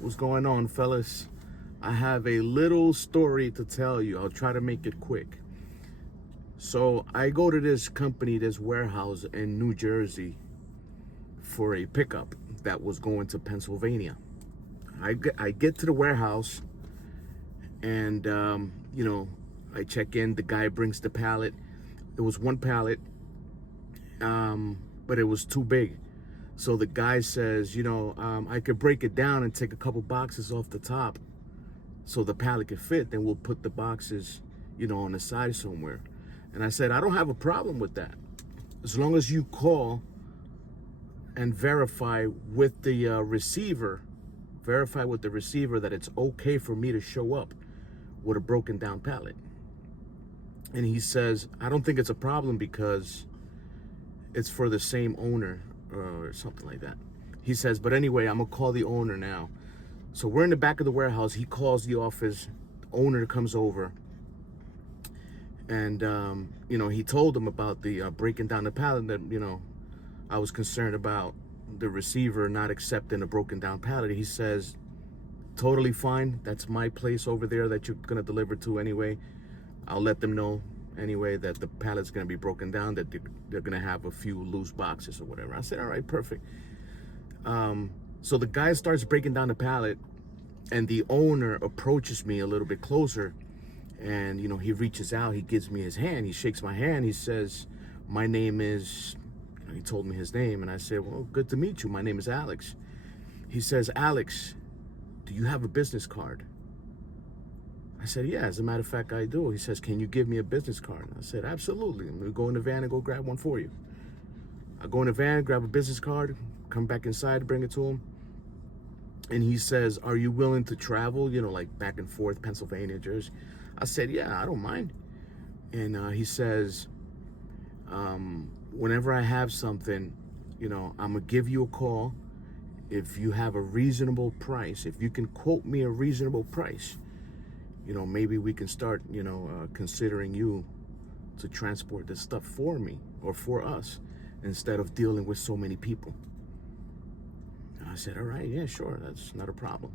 What's going on, fellas? I have a little story to tell you. I'll try to make it quick. So I go to this company, this warehouse in New Jersey for a pickup that was going to Pennsylvania. I get to the warehouse and, I check in. The guy brings the pallet. It was one pallet, but it was too big. So the guy says, I could break it down and take a couple boxes off the top so the pallet could fit. Then we'll put the boxes, on the side somewhere. And I said, I don't have a problem with that. As long as you call and verify with the receiver that it's okay for me to show up with a broken down pallet. And he says, I don't think it's a problem because it's for the same owner or something like that. He says, but anyway, I'm gonna call the owner now. So we're in the back of the warehouse. He calls the office. The owner comes over. And, he told him about the breaking down the pallet that, I was concerned about the receiver not accepting a broken down pallet. He says, totally fine. That's my place over there that you're going to deliver to anyway. I'll let them know anyway that the pallet's going to be broken down, that they're going to have a few loose boxes or whatever. I said, all right, perfect. So the guy starts breaking down the pallet and the owner approaches me a little bit closer. And, he reaches out, he gives me his hand, he shakes my hand, he says, my name is, he told me his name. And I said, well, good to meet you. My name is Alex. He says, Alex, do you have a business card? I said, yeah, as a matter of fact, I do. He says, can you give me a business card? I said, absolutely. I'm going to go in the van and go grab one for you. I go in the van, grab a business card, come back inside, bring it to him. And he says, are you willing to travel, like back and forth, Pennsylvania, Jersey? I said, yeah, I don't mind. And he says, whenever I have something, I'm going to give you a call. If you have a reasonable price, if you can quote me a reasonable price, maybe we can start, considering you to transport this stuff for me or for us instead of dealing with so many people. I said, all right, yeah, sure, that's not a problem.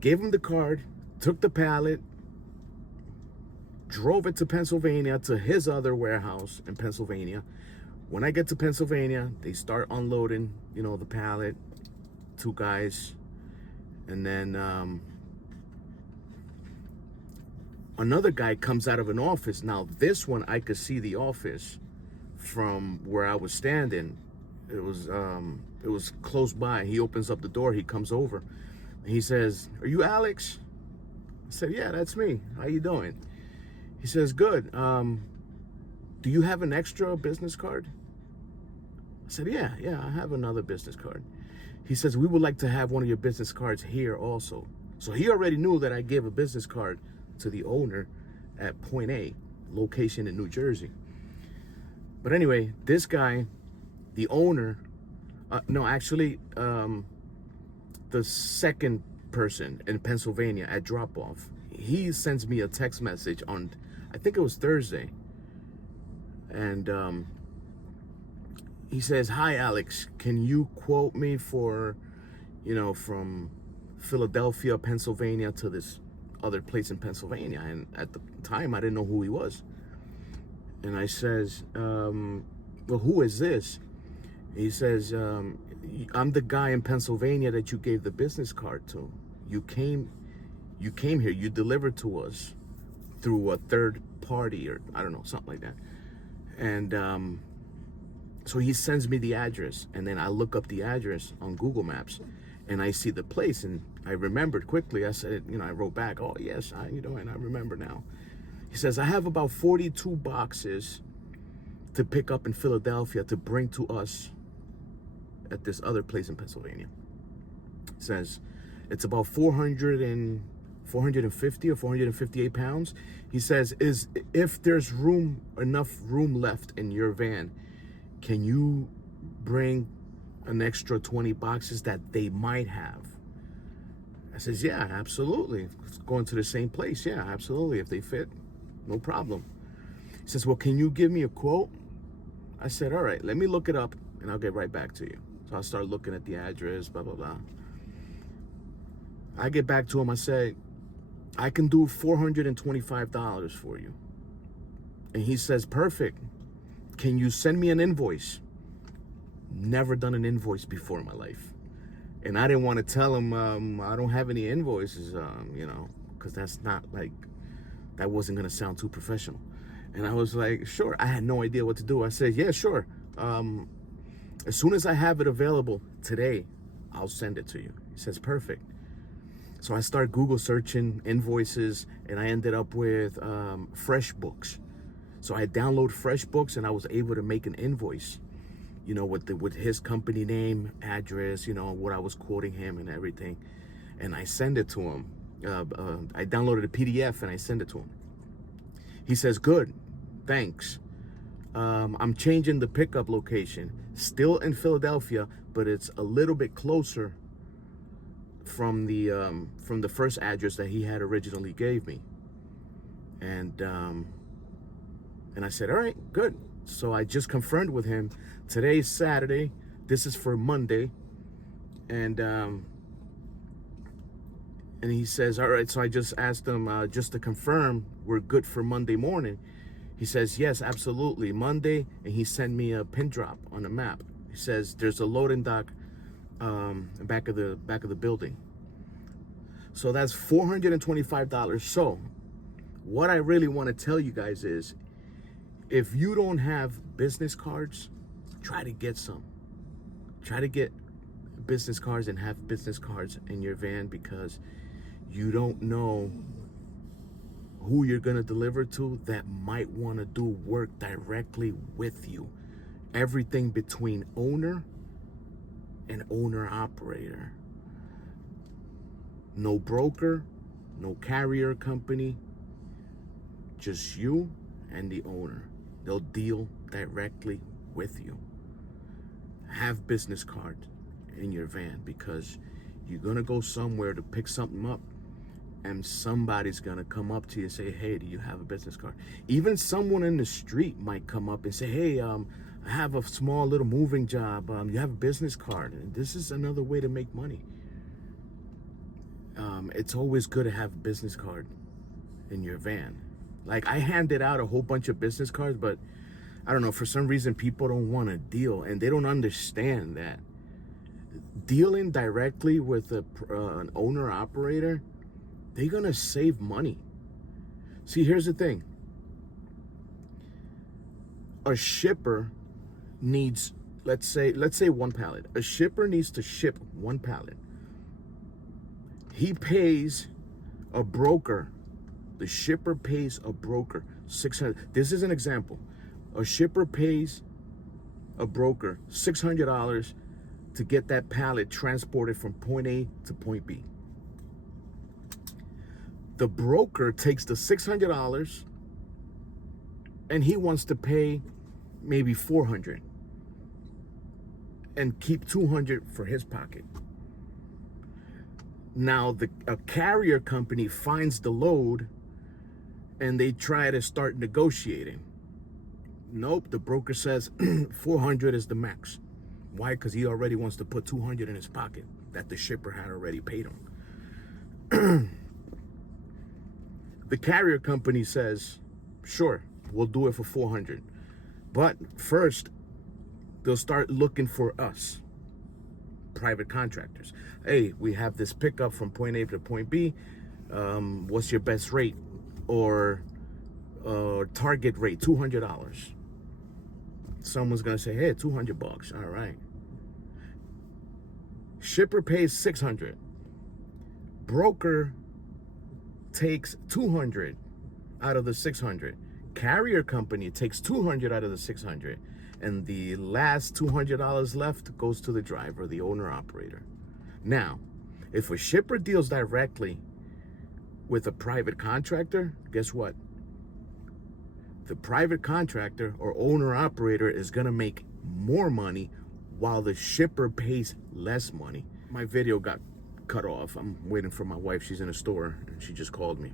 Gave him the card, took the pallet, drove it to Pennsylvania to his other warehouse in Pennsylvania. When I get to Pennsylvania, they start unloading, the pallet, two guys, and then another guy comes out of an office. Now, this one, I could see the office from where I was standing. It was close by. He opens up the door. He comes over. He says, are you Alex? I said, yeah, that's me. How you doing? He says, good. Do you have an extra business card? I said, yeah, I have another business card. He says, we would like to have one of your business cards here also. So he already knew that I gave a business card to the owner at Point A, location in New Jersey. But anyway, this guy, the owner, the second person in Pennsylvania at drop-off, he sends me a text message on, I think it was Thursday. And he says, hi, Alex, can you quote me for, from Philadelphia, Pennsylvania to this other place in Pennsylvania? And at the time, I didn't know who he was. And I says, well, who is this? He says, I'm the guy in Pennsylvania that you gave the business card to. You came here, you delivered to us through a third party, or I don't know, something like that. And so he sends me the address, and then I look up the address on Google Maps, and I see the place, and I remembered quickly. I said, I wrote back, oh yes, and I remember now. He says, I have about 42 boxes to pick up in Philadelphia to bring to us at this other place in Pennsylvania. It says it's about 450 or 458 pounds. He says, if there's enough room left in your van, can you bring an extra 20 boxes that they might have? I says, yeah, absolutely. It's going to the same place. Yeah, absolutely. If they fit, no problem. He says, well, can you give me a quote? I said, all right, let me look it up and I'll get right back to you. So I started looking at the address, blah, blah, blah. I get back to him. I say, I can do $425 for you. And he says, perfect. Can you send me an invoice? Never done an invoice before in my life. And I didn't want to tell him I don't have any invoices, because that's not like, that wasn't going to sound too professional. And I was like, sure. I had no idea what to do. I said, yeah, sure. As soon as I have it available today, I'll send it to you. He says, perfect. So I start Google searching invoices, and I ended up with FreshBooks. So I download FreshBooks, and I was able to make an invoice, with his company name, address, what I was quoting him and everything. And I send it to him. I downloaded a PDF and I send it to him. He says, good, thanks. I'm changing the pickup location, still in Philadelphia, but it's a little bit closer from the first address that he had originally gave me. And I said, all right, good. So I just confirmed with him. Today's Saturday. This is for Monday. And he says, all right. So I just asked him just to confirm we're good for Monday morning. He says, yes, absolutely. Monday. And he sent me a pin drop on a map. He says there's a loading dock back of the building. So that's $425. So what I really want to tell you guys is, if you don't have business cards, try to get some. Try to get business cards and have business cards in your van, because you don't know who you're going to deliver to that might want to do work directly with you. Everything between owner and owner operator. No broker, no carrier company, just you and the owner. They'll deal directly with you. Have business cards in your van, because you're going to go somewhere to pick something up, and somebody's going to come up to you and say, hey, do you have a business card? Even someone in the street might come up and say, hey, I have a small little moving job. You have a business card. And this is another way to make money. It's always good to have a business card in your van. Like, I handed out a whole bunch of business cards, but I don't know, for some reason people don't want to deal, and they don't understand that dealing directly with an owner operator, they're gonna save money. See, here's the thing. A shipper needs, let's say one pallet. A shipper needs to ship one pallet. He pays a broker. The shipper pays a broker $600. This is an example. A shipper pays a broker $600 to get that pallet transported from point A to point B. The broker takes the $600 and he wants to pay maybe $400 and keep $200 for his pocket. Now a carrier company finds the load and they try to start negotiating. Nope, the broker says $400 is the max. Why? Because he already wants to put $200 in his pocket that the shipper had already paid him. The carrier company says, sure, we'll do it for $400. But first, they'll start looking for us, private contractors. Hey, we have this pickup from point A to point B. What's your best rate? Or target rate, $200. Someone's gonna say, hey, $200. All right. Shipper pays $600. Broker takes $200 out of the $600. Carrier company takes $200 out of the $600. And the last $200 left goes to the driver, the owner operator. Now, if a shipper deals directly with a private contractor, guess what? The private contractor or owner operator is gonna make more money while the shipper pays less money. My video got cut off. I'm waiting for my wife. She's in a store and she just called me.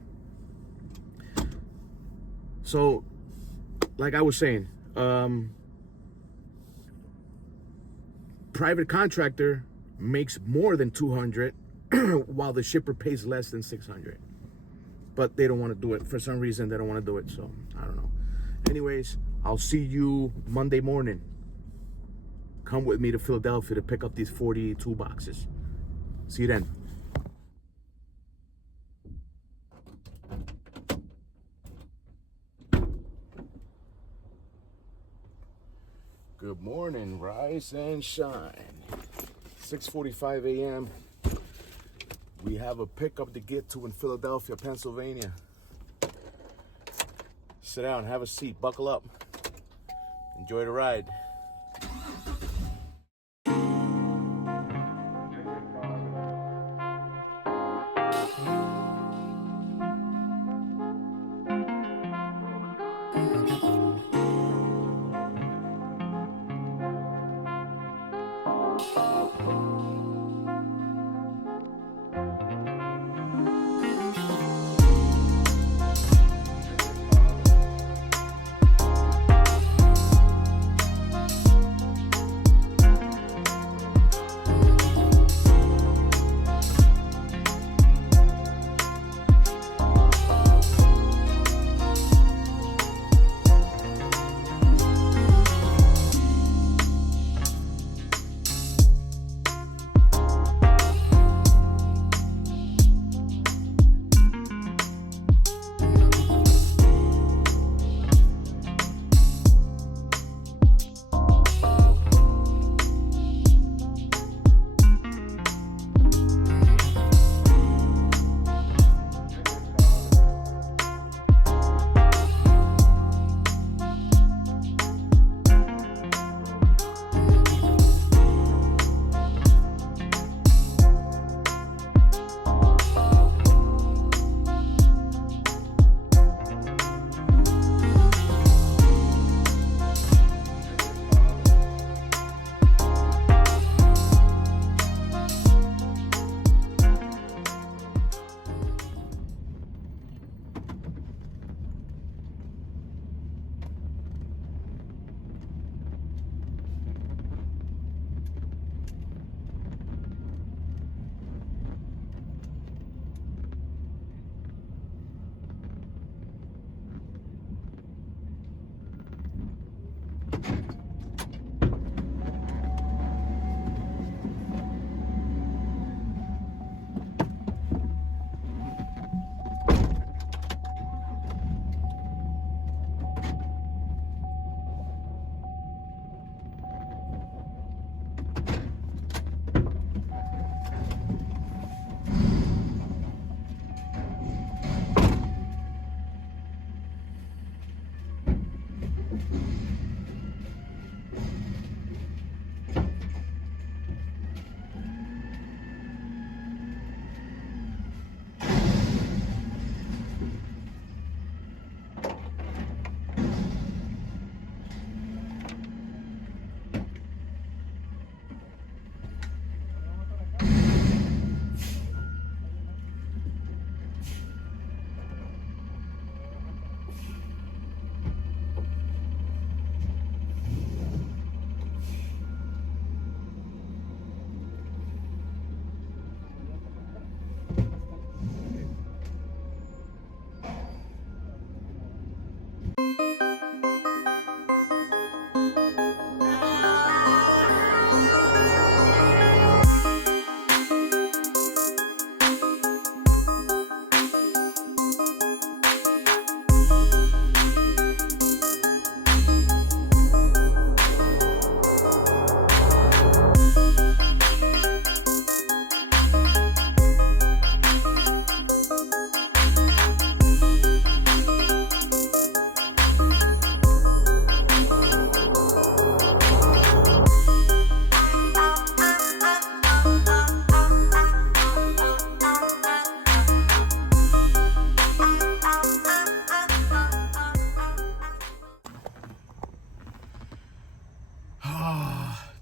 So, like I was saying, private contractor makes more than $200 while the shipper pays less than $600. But they don't want to do it. For some reason, they don't want to do it. So, I don't know. Anyways, I'll see you Monday morning. Come with me to Philadelphia to pick up these 42 boxes. See you then. Good morning, rise and shine. 6:45 a.m. We have a pickup to get to in Philadelphia, Pennsylvania. Sit down, have a seat, buckle up. Enjoy the ride.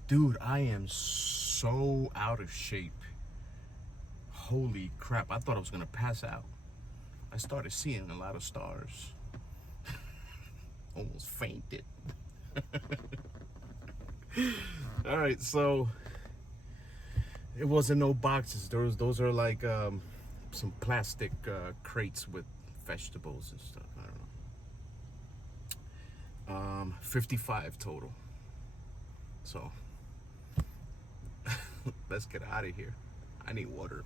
Dude, I am so out of shape. Holy crap, I thought I was gonna pass out. I started seeing a lot of stars. Almost fainted. All right, so It wasn't no boxes. Those are like some plastic crates with vegetables and stuff. I don't know. 55 total. So let's get out of here. I need water.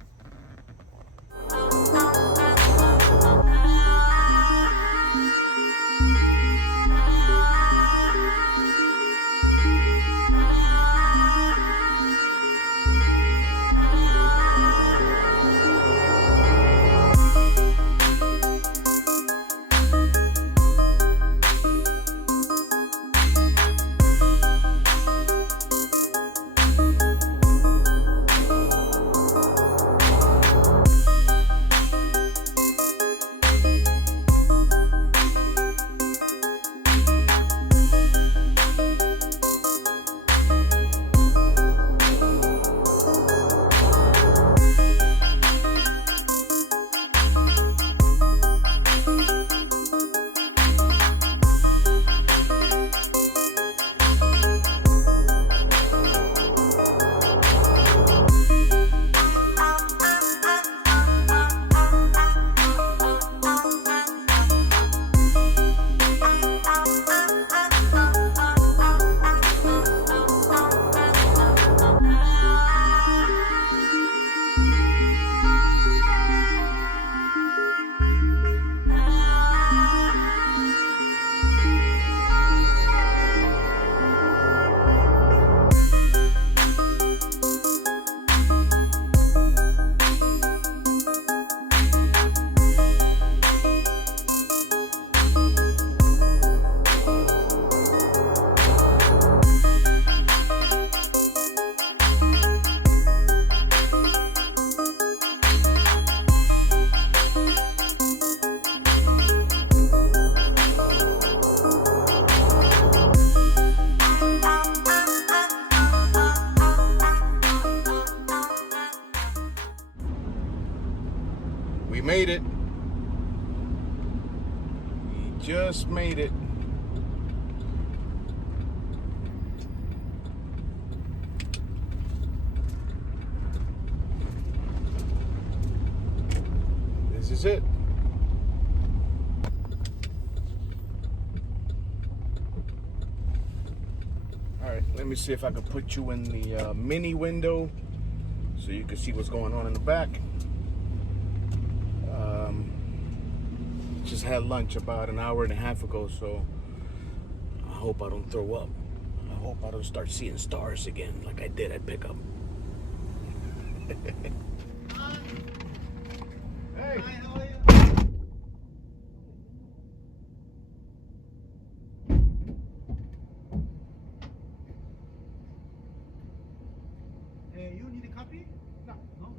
We made it. We just made it. This is it. All right, let me see if I can put you in the mini window so you can see what's going on in the back. Just had lunch about an hour and a half ago, so I hope I don't throw up. I hope I don't start seeing stars again like I did at pickup. Hey. Hi, how are you? You need a copy? No. No?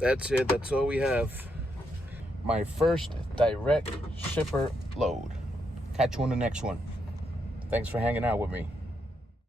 That's it. That's all we have. My first direct shipper load. Catch you on the next one. Thanks for hanging out with me.